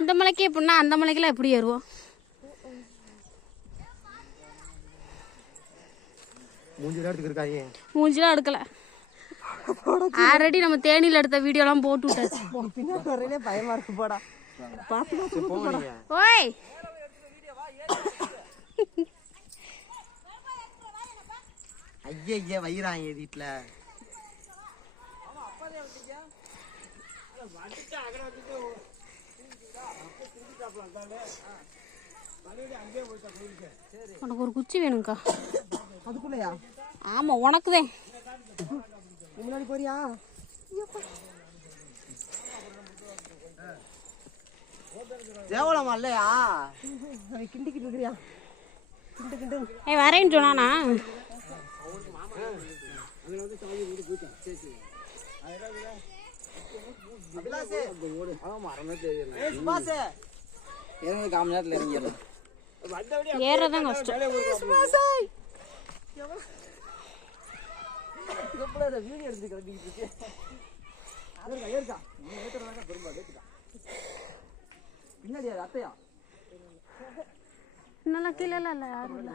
இந்த மலைக்கு எப்படின்னா அந்த மலைக்கெல்லாம் எப்படி ஏறுவோம்? மூஞ்சிலாம் எடுக்கல. ஆல்ரெடி நம்ம தேனியில் எடுத்த வீடியோலாம் போட்டு விட்டாச்சு. பயமா இருக்கு போடா. ஓய் ஐயா வயிறாங்க வீட்டுல. உனக்கு ஒரு குச்சி வேணும்க்கா. அதுக்குள்ளயா? ஆமா உனக்குதே. முன்னாடி போறியா? தேவலமா இல்லையா? கிண்டிக்கிட்டு இருக்கிறியா? கிண்டு கிண்டு. வரேன்னு சொன்னானா? ஏறதான் கஷ்டம். நல்லா கீழே இல்ல யாரும் இல்ல.